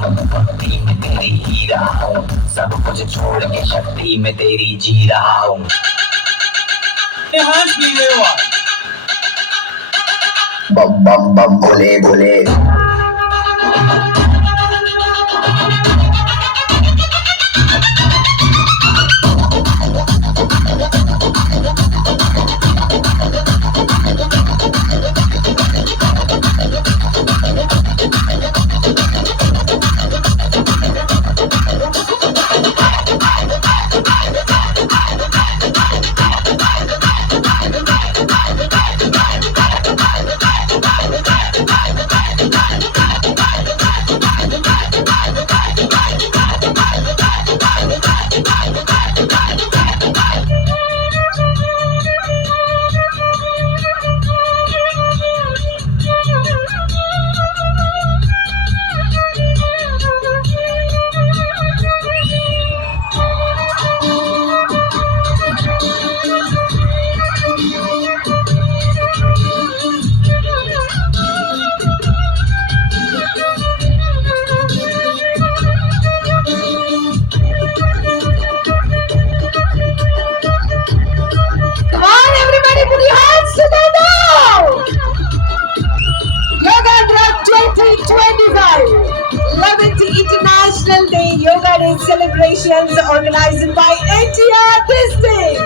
हूँ, भक्ति में तेरी ही रहा हूँ, सब कुछ छोड़ के शक्ति में तेरी जी रहा हूँ। बम बम बम Bhole Bhole. International Day Yoga Day celebrations organized by NTR District.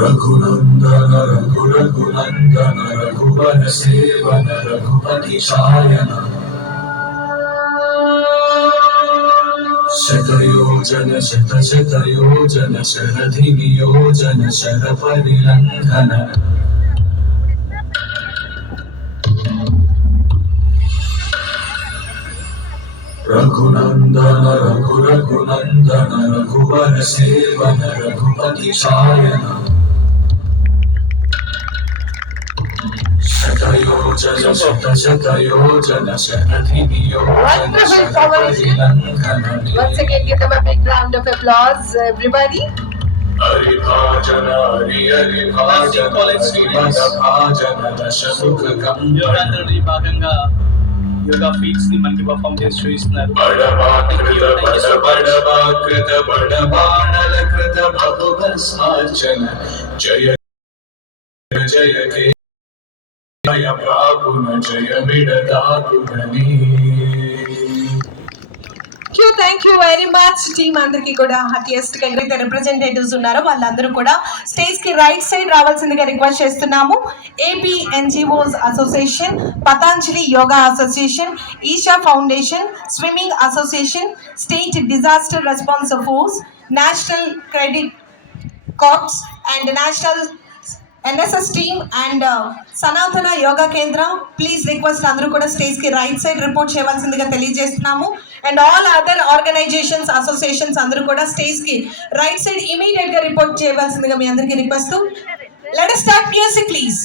Raghunandan Raghunandan रघुवर सेवन रघुपति शायन शतयोजन शतयोजन शरधि नियोजन शर परिलंघन रघुनंदन रघुनंदन रघुवर सेवन रघुपति शायन शतयोजन शतयोजन शरधि नियोजन शर परिलंघन। Once again, give them a big round of applause, everybody. Hari भाजन हरि हरि भाजन हरिमद भाजन दश मुख యోగాంధ్రుడి భాగంగా యోగా ఫీట్స్ ని మనకి పర్ఫామ్ చేసి చూపిస్తున్నారు. बड़वाकृत बड़वाकृत बड़बाणलकृत बहुभस्मार्चन जय जय के जय प्रापुन जय विडदापुनी। Thank you very much team అందరికి కూడా హార్టియెస్ట్ గా ఎవరైతే రిప్రజెంటేటివ్స్ ఉన్నారో వాళ్ళందరూ కూడా స్టేజ్ కి రైట్ సైడ్ రావాల్సిందిగా రిక్వెస్ట్ చేస్తున్నాము. AP NGOs association, Patanjali yoga association, Isha foundation, swimming association, state disaster response force, national credit corps and national NSS team and Sanatana Yoga Kendra, please request అందరూ కూడా స్టేజ్ కి right side report చేయవలసిందిగా తెలియజేస్తున్నాము. And all other organisations associations అందరూ కూడా stage కి right side immediate గా report చేయవలసిందిగా మీ అందరికీ request. Let us start music please.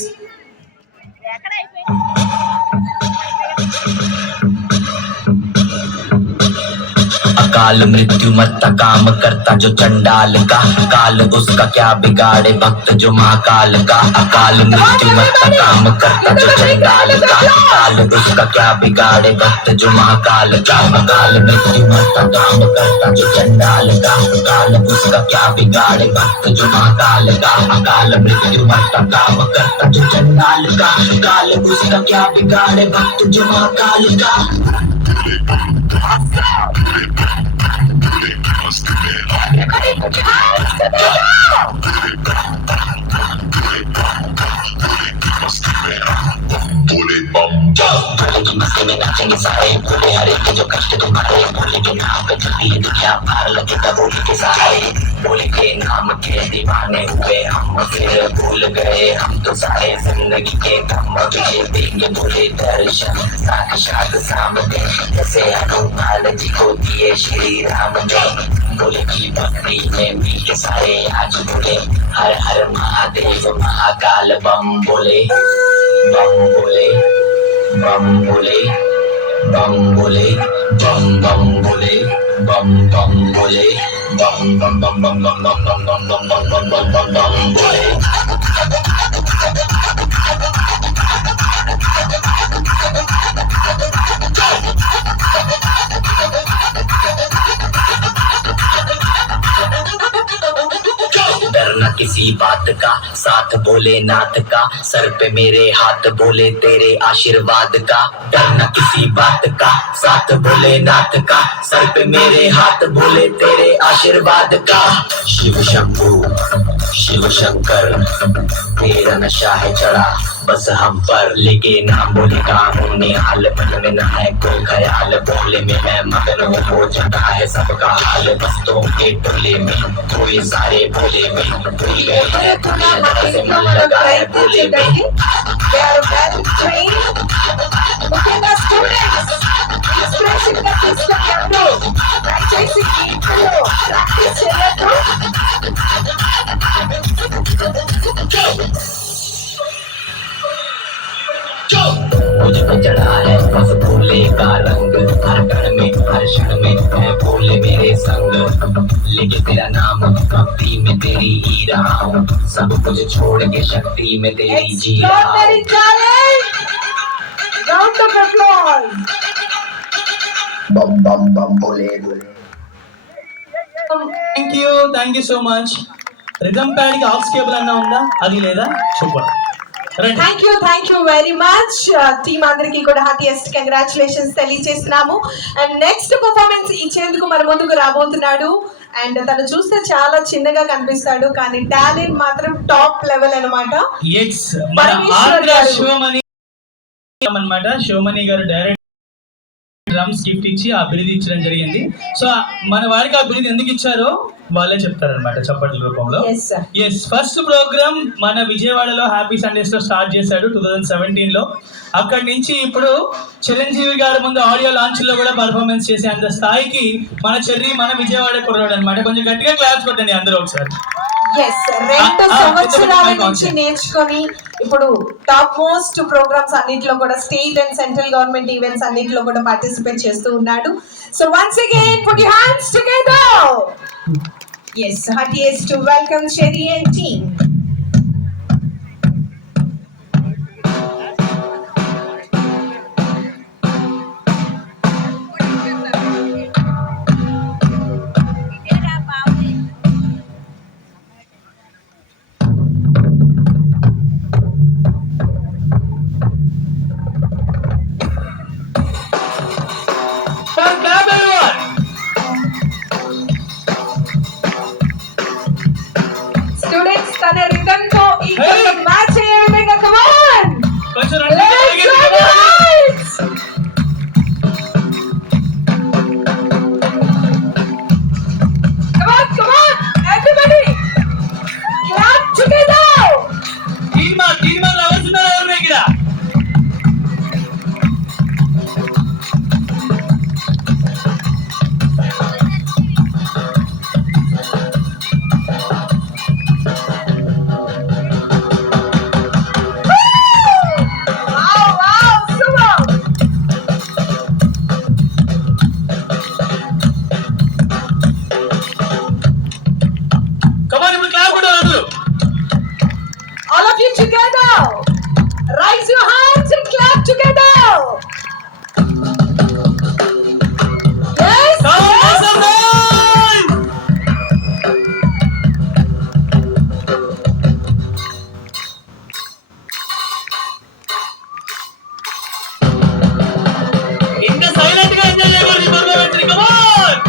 अकाल मृत्यु मरता काम करता जो चंडाल का, काल उसका क्या बिगाड़े भक्त जो महाकाल का। अकाल मृत्यु मरता काम करता जो चंडाल का, काल उसका क्या बिगाड़े भक्त जो महाकाल का। अकाल मृत्यु मरता काम करता जो चंडाल का, काल उसका क्या बिगाड़े भक्त जो महाकाल का। अकाल मृत्यु मरता काम करता जो चंडाल का, काल उसका क्या बिगाड़े भक्त जो महाकाल का। बोले बम भोले की मस्ती में नाचेंगे सारे, भोले हरे के जो कष्ट तुम्हारे, भोले के नाम पे चलती है दुनिया पार लगेगा भोले के सहारे। भोले के नाम के दीवाने हुए हम, फिर भूल गए हम तो सारे जिंदगी के गम। तुझे देंगे भोले दर्शन साक्षात सामने, जैसे हनुमान जी को दिए श्री राम ने। भोले की भक्ति में मीट सारे आज बोले, हर हर महादेव महाकाल बम बोले, बम बोले, बम बोले, बम बोले, बम बम बोले, bum bum bole, bum bum bum bum bum bum bum bum bum bum bum bum bum bum bole. डरना किसी बात का, साथ बोले नाथ का, सर पे मेरे हाथ बोले तेरे आशीर्वाद का. डरना किसी बात का, साथ बोले नाथ का, सर पे मेरे हाथ बोले तेरे आशीर्वाद का. शिव शंभू शिव शंकर तेरा नशा है चढ़ा बस हम पर, लेके नाम बोले का हूँ निहाल, मन में न है कोई ख्याल, बोले में मैं मगन हूँ, हो जाता है सबका हाल. बस्तों के टोले में कोई सारे भोले में भूल गए हैं, दुनिया तरह से मन लगा है बोले में. They are well trained. Look at the students. Expressing the kids to camera. Practicing intro. Practice చేయొద్దు. मुझ पे चढ़ा है बस भोले का रंग, हर कण में हर क्षण में है भोले मेरे संग. लेके तेरा नाम भक्ति में तेरी ही रहा हूँ, सब कुछ छोड़ के शक्ति में तेरी जी रहा हूँ. Extraordinary talent. Round of applause. बम बम बम भोले भोले. Thank you so much. Rhythm pad కి ఆక్స్ కేబుల్ అన్న ఉందా? అది లేదా? Super. Right. Thank you very much team అందరికి కూడా హార్టియెస్ట్ కంగ్రాచులేషన్స్ తెలియజేస్తున్నాము. అండ్ నెక్స్ట్ పర్ఫార్మెన్స్ ఇచ్చేందుకు మన ముందుకు రాబోతున్నాడు. అండ్ తను చూస్తే చాలా చిన్నగా కనిపిస్తాడు, కానీ టాలెంట్ మాత్రం టాప్ లెవెల్ అన్నమాట. ఎస్ మన ఆంధ్ర శివమణి అన్నమాట. శివమణి గారు డైరెక్ట్ డ్రమ్స్ గిఫ్ట్ ఇచ్చి ఆ బిరుదు ఇచ్చడం జరిగింది. సో మన వారికి ఆ బిరుదు ఎందుకు ఇచ్చారో వాళ్ళే చెప్తారనమాట చప్పట్ల రూపంలో. ఎస్ ఫస్ట్ ప్రోగ్రామ్ మన విజయవాడలో హ్యాపీ సండేస్ లో స్టార్ట్ చేశాడు 2017 లో. అక్కడి నుంచి ఇప్పుడు చిరంజీవి గారి ముందు ఆడియో లాంచ్ లో కూడా పర్ఫార్మెన్స్ చేసే అంత స్థాయికి మన చెర్రీ మన విజయవాడ కుర్రాడు అనమాట. కొంచెం గట్టిగా క్లాప్స్ కొట్టండి అందరూ ఒకసారి. 2 సంవత్సరాల నుంచి నేర్చుకొని ఇప్పుడు టాప్ మోస్ట్ ప్రోగ్రామ్స్ అన్నిట్లో కూడా state and central government events అన్నిట్లో కూడా పార్టిసిపేట్ చేస్తూ ఉన్నాడు. So once again put your hands together. Yes, heartiest to welcome Cherry and team. తన రిథమ్ తో ఈక్వల్ మ్యాచ్ అయ్యే విధంగా కమ్ ఆన్ కొంచెం come on everybody clap together. తీర్మా రావాల్సిన ఎవరు ఇక్కడ? All of you together. Raise your hands and clap together. Yes. ఇంకా silent గా ఎంజాయ్ చేయండి పర్ఫార్మెన్స్. Come on.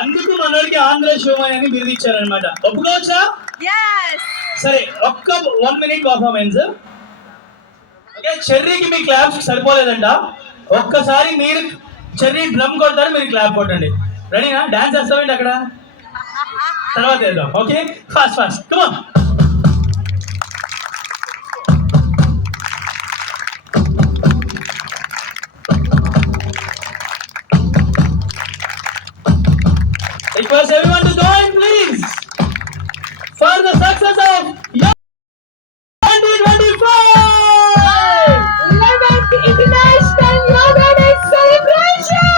అందుకు మనోడికి ఆంధ్ర శివమణి అని బిరుదు ఇచ్చారనమాట. ఒప్పుకోవచ్చా? సరే, ఒక్క 1 minute పర్ఫార్మెన్స్. ఓకే, చెర్రీకి మీ క్లాప్స్ సరిపోలేదంట. ఒక్కసారి మీరు చెర్రీ డ్రమ్ కొడతారు, మీరు క్లాప్ కొట్టండి. రెడీనా? డాన్స్ చేస్తామండి అక్కడ, తర్వాత వేద్దాం. Okay, fast come on. Request everyone to join, please, for the success of Young 2025 11th International Yoga Day Celebration!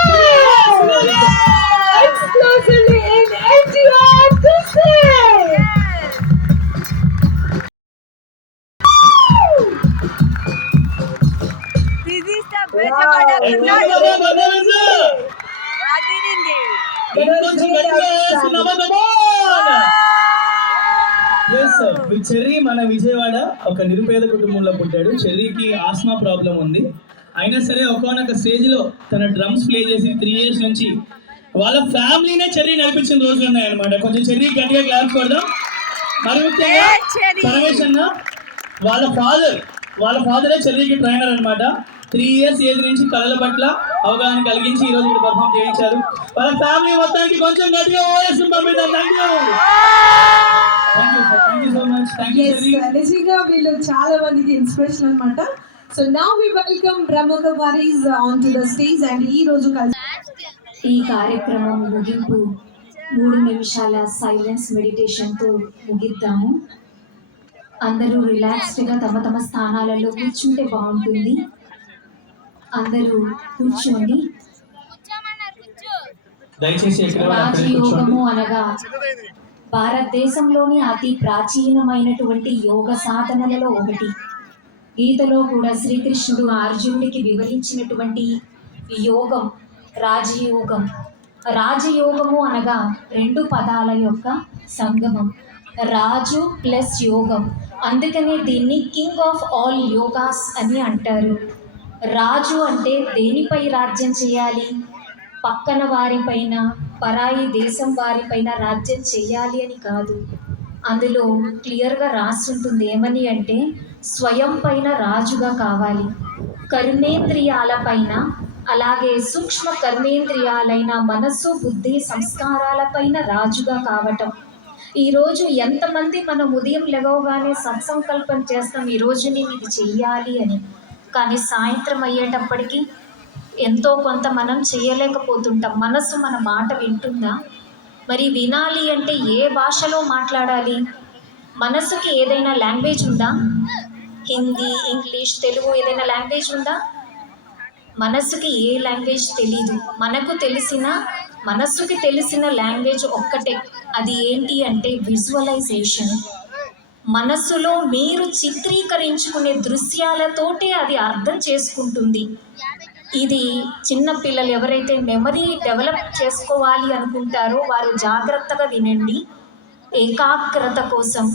Exclusively in NTR Tuesday! Cherry మన విజయవాడ ఒక నిరుపేద కుటుంబంలో పుట్టాడు. చెర్రీకి ఆస్మా ప్రాబ్లం ఉంది. అయినా సరే ఒకనొక స్టేజ్ లో తన డ్రమ్స్ ప్లే చేసి 3 years నుంచి వాళ్ళ ఫ్యామిలీనే చెర్రీ నడిపించిన రోజులు ఉన్నాయన్నమాట. కొంచెం చెర్రీ గట్టిగా క్లాప్స్ కొడదాం. మరి ముఖ్యంగా పరమేశ్ అన్న వాళ్ళ ఫాదరే చెర్రీకి ట్రైనర్ అన్నమాట. 3 years ఏజ్ నుంచి కళల పట్ల అవగాహన కలిగించి ఈ రోజు ఇక్కడ పర్ఫామ్ చేయించారు. వాళ్ళ ఫ్యామిలీ మొత్తానికి కొంచెం గట్టిగా ఓఎస్ పంపిద్దాం. Thank you so much. Thank you Cherry. నిజంగా వీళ్ళు చాలా మందికి ఇన్స్పిరేషన్ అన్నమాట. So now we welcome Brahma Kumaris on to the stage and ఈ రోజు ఈ కార్యక్రమం ముగింపు 3 నిమిషాల సైలెన్స్ మెడిటేషన్తో ముగిద్దాము. అందరూ రిలాక్స్డ్గా తమ తమ స్థానాలలో కూర్చుంటే బాగుంటుంది. అందరూ కూర్చోండి. రాజయోగము అనగా భారతదేశంలోని అతి ప్రాచీనమైనటువంటి యోగ సాధనలలో ఒకటి. గీతలో కూడా శ్రీకృష్ణుడు అర్జునుడికి వివరించినటువంటి యోగం రాజయోగం. రాజయోగము అనగా 2 పదాల యొక్క సంగమం, రాజు ప్లస్ యోగం. అందుకనే దీన్ని కింగ్ ఆఫ్ ఆల్ యోగాస్ అని అంటారు. రాజు అంటే దేనిపై రాజ్యం చేయాలి? పక్కన వారిపైన, పరాయి దేశం వారిపైన రాజ్యం చేయాలి అని కాదు. అందులో క్లియర్గా రాస్తుంటుంది ఏమని అంటే స్వయం పైన రాజుగా కావాలి. కర్మేంద్రియాలపైన, అలాగే సూక్ష్మ కర్మేంద్రియాలైన మనస్సు, బుద్ధి, సంస్కారాలపైన రాజుగా కావటం. ఈరోజు ఎంతమంది మనం ఉదయం లేవగానే సత్సంకల్పం చేస్తాం ఈరోజు నేను ఇది చెయ్యాలి అని, కానీ సాయంత్రం అయ్యేటప్పటికి ఎంతో కొంత మనం చేయలేకపోతుంటాం. మనస్సు మన మాట వింటుందా? మరి వినాలి అంటే ఏ భాషలో మాట్లాడాలి? మనస్సుకి ఏదైనా లాంగ్వేజ్ ఉందా? హిందీ, ఇంగ్లీష్, తెలుగు ఏదైనా లాంగ్వేజ్ ఉందా? మనస్సుకి ఏ లాంగ్వేజ్ తెలీదు. మనస్సుకి తెలిసిన లాంగ్వేజ్ ఒక్కటే. అది ఏంటి అంటే విజువలైజేషన్. మనస్సులో మీరు చిత్రీకరించుకునే దృశ్యాలతోటే అది అర్థం చేసుకుంటుంది. ఇది చిన్న పిల్లలు ఎవరైతే మెమరీ డెవలప్ చేసుకోవాలి అనుకుంటారో వారు జాగ్రత్తగా వినండి. ఏకాగ్రత కోసం,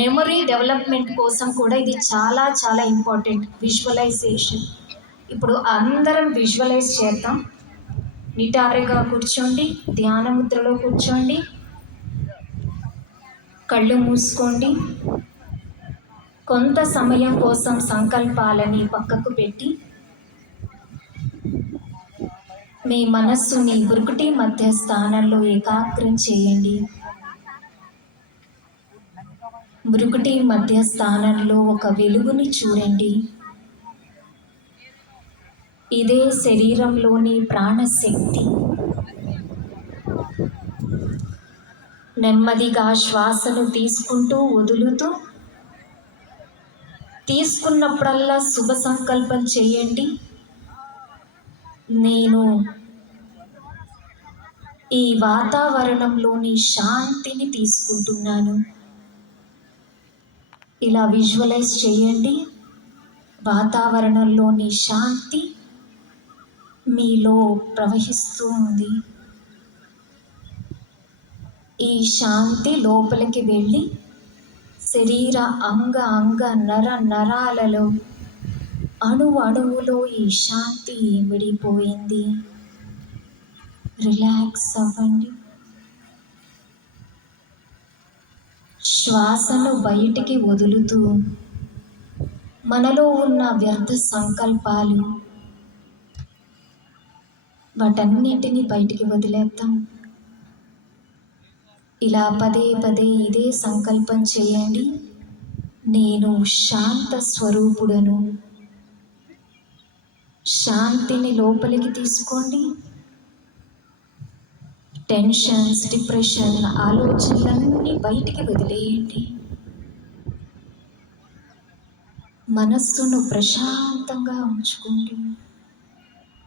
మెమరీ డెవలప్మెంట్ కోసం కూడా ఇది చాలా చాలా ఇంపార్టెంట్, విజువలైజేషన్. ఇప్పుడు అందరం విజువలైజ్ చేద్దాం. నిటారుగా కూర్చోండి, ధ్యాన ముద్రలో కూర్చోండి, కళ్ళు మూసుకోండి. కొంత సమయం కోసం సంకల్పాలని పక్కకు పెట్టి మీ మనస్సుని బురుకుటి మధ్య స్థానంలో ఏకాగ్రం చేయండి. బురుకుటి మధ్య స్థానంలో ఒక వెలుగుని చూడండి. ఇదే శరీరంలోని ప్రాణశక్తి. నెమ్మదిగా శ్వాసను తీసుకుంటూ వదులుతూ, తీసుకున్నప్పుడల్లా శుభ సంకల్పం చేయండి. నేను ఈ వాతావరణంలోని శాంతిని తీసుకుంటున్నాను. ఇలా విజువలైజ్ చేయండి. వాతావరణంలోని శాంతి మీలో ప్రవహిస్తూ ఉంది. ఈ శాంతి లోపలికి వెళ్ళి శరీర అంగ నర నరాలలో, అణువులో ఈ శాంతి ఇమిడిపోయింది. రిలాక్స్ అవ్వండి. శ్వాసను బయటికి వదులుతూ మనలో ఉన్న వ్యర్థ సంకల్పాలు వాటన్నిటిని బయటికి వదిలేద్దాం. ఇలా పదే పదే ఇదే సంకల్పం చేయండి. నేను శాంత స్వరూపుడను. శాంతిని లోపలికి తీసుకోండి. టెన్షన్స్, డిప్రెషన్, ఆలోచనలన్నీ బయటికి వదిలేయండి. మనస్సును ప్రశాంతంగా ఉంచుకోండి.